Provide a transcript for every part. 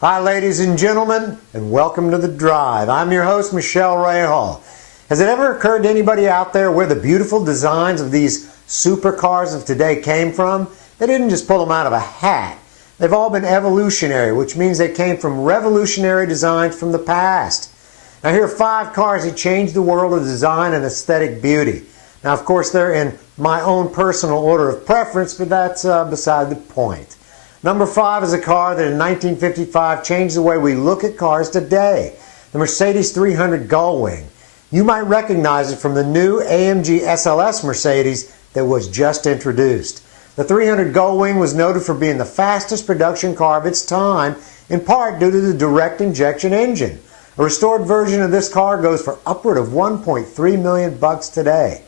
Hi ladies and gentlemen, and welcome to The Drive. I'm your host, Michele Rahal. Has it ever occurred to anybody out there where the beautiful designs of these supercars of today came from? They didn't just pull them out of a hat. They've all been evolutionary, which means they came from revolutionary designs from the past. Now here are 5 cars that changed the world of design and aesthetic beauty. Now of course they're in my own personal order of preference, but that's beside the point. Number 5 is a car that in 1955 changed the way we look at cars today. The Mercedes 300 Gullwing. You might recognize it from the new AMG SLS Mercedes that was just introduced. The 300 Gullwing was noted for being the fastest production car of its time, in part due to the direct injection engine. A restored version of this car goes for upward of $1.3 million today.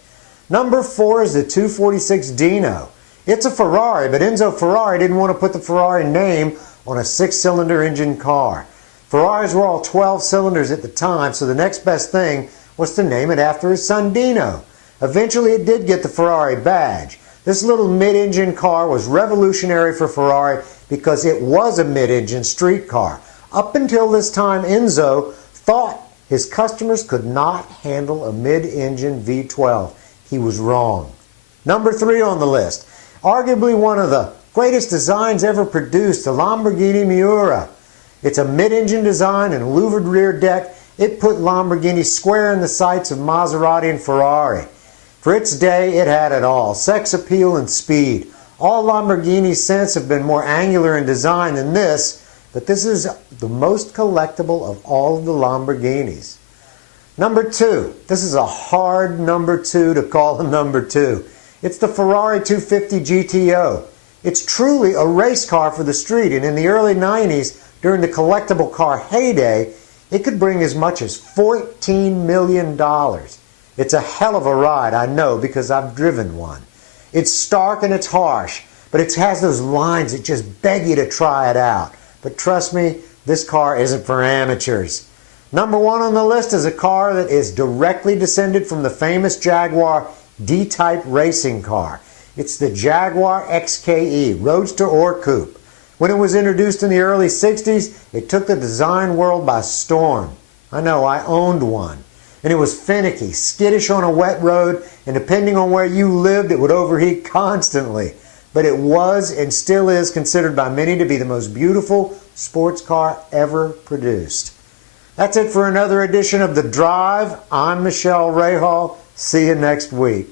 Number 4 is the 246 Dino. It's a Ferrari, but Enzo Ferrari didn't want to put the Ferrari name on a 6-cylinder engine car. Ferraris were all 12 cylinders at the time, so the next best thing was to name it after his son Dino. Eventually it did get the Ferrari badge. This little mid-engine car was revolutionary for Ferrari because it was a mid-engine street car. Up until this time, Enzo thought his customers could not handle a mid-engine V12. He was wrong. Number 3 on the list. Arguably one of the greatest designs ever produced, the Lamborghini Miura. It's a mid-engine design and louvered rear deck. It put Lamborghini square in the sights of Maserati and Ferrari. For its day, it had it all: sex appeal and speed. All Lamborghinis since have been more angular in design than this, but this is the most collectible of all of the Lamborghinis. Number 2. This is a hard number 2 to call a number 2. It's the Ferrari 250 GTO. It's truly a race car for the street, and in the early 90s, during the collectible car heyday, it could bring as much as $14 million. It's a hell of a ride, I know, because I've driven one. It's stark and it's harsh, but it has those lines that just beg you to try it out. But trust me, this car isn't for amateurs. Number 1 on the list is a car that is directly descended from the famous Jaguar D-Type racing car. It's the Jaguar XKE, roadster or coupe. When it was introduced in the early 60s, it took the design world by storm. I know, I owned one. And it was finicky, skittish on a wet road, and depending on where you lived, it would overheat constantly. But it was and still is considered by many to be the most beautiful sports car ever produced. That's it for another edition of The Drive. I'm Michele Rahal. See you next week.